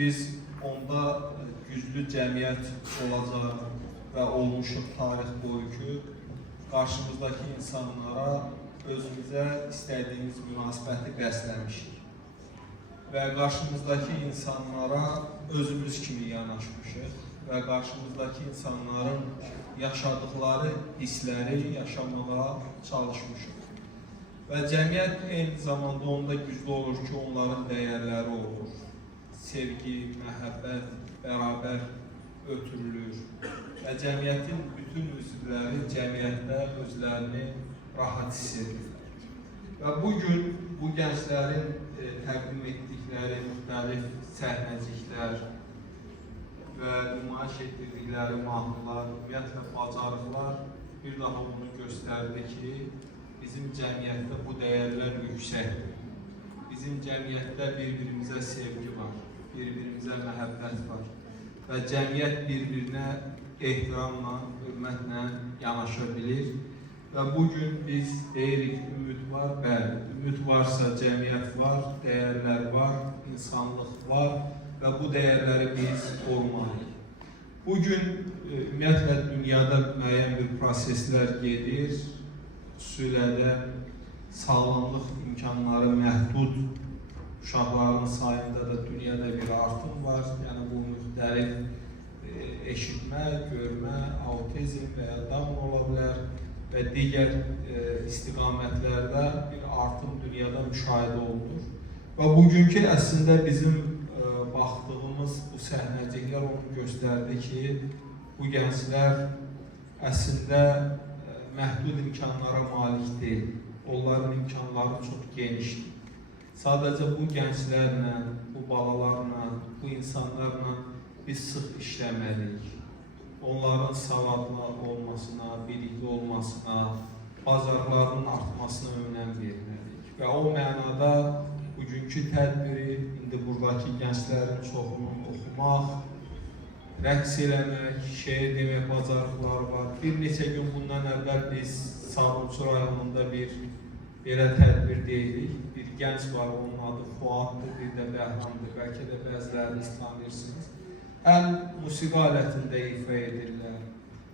biz onda güclü cəmiyyət olacaq və olmuşuq tarix boyu qarşımızdakı insanlara özümüzə istədiyimiz münasibəti bəsləmişik və qarşımızdakı insanlara özümüz kimi yanaşmışıq və qarşımızdakı insanların yaşadıkları hissləri yaşamağa çalışmışıq. Və cəmiyyət eyni zamanda onda güclü olur ki, onların dəyərləri olur. Sevgi, məhəbbət, bərabər ötürülür və cəmiyyətin bütün üzvləri cəmiyyətdə özlərini rahat hiss edirlər. Və bugün bu gənclərin təqdim etdikləri müxtəlif səhnəciklər və nümayiş etdirdikləri mahnılar, ümumiyyətlə bacarıqlar bir daha onu göstərdi ki, bizim cəmiyyətdə bu dəyərlər yüksəkdir. Bizim cəmiyyətdə bir-birimizə sevgi var, bir-birimizə məhəbbət var və cəmiyyət bir-birinə ehtiramla, hörmətlə yanaşa bilir. Və bugün biz deyirik, ümid var, bəli, ümid varsa cəmiyyət var, dəyərlər var, insanlıq var və bu dəyərləri biz qorumalıyıq. Bugün ümumiyyətlə dünyada müəyyən bir proseslər gedir, xüsusilə də sağlamlıq imkanları məhdud uşaqların sayında da dünyada bir artım var. Yəni bu müxtəlif eşitmə, görmə, autizm və ya Down ola bilər və digər istiqamətlərdə bir artım dünyada müşahidə olunur. Və bugünkü əslində bizim baxdığımız bu səhnəciklər onu göstərdi ki, bu gənclər əslində məhdud imkanlara malik deyil. Onların imkanları çox genişdir. Sadəcə bu gənclərlə, bu balalarla, bu insanlarla biz sıx işləməliyik. Onların savadlı olmasına, bilikli olmasına, bacarıqlarının artmasına önəm verməliyik. Və o mənada bugünkü tədbiri, indi buradakı gənclərin çoxunun oxumaq, rəqs eləmək, şeir demək bacarıqları var. Bir neçə gün bundan əvvəl biz Sabunçu rayonunda bir belə tədbir deyilik. Bir gənc var, onun adı Fuaddır, bir də Bəhramdır. Bəlkə də bəziləriniz tanıyırsınız. Həm musiqi alətində ifa edirlər,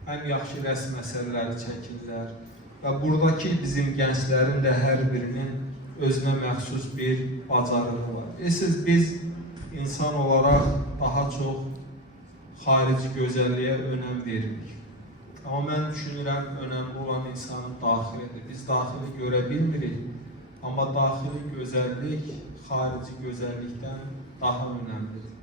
həm yaxşı rəsm əsərləri çəkirlər və buradakı bizim gənclərin də hər birinin özünə məxsus bir bacarığı var. Biz insan olaraq daha çox xarici gözəlliyə önəm veririk. Amma mən düşünürəm, önəmli olan insanın daxilidir. Biz daxili görə bilmirik, amma daxili gözəllik xarici gözəllikdən daha önəmlidir.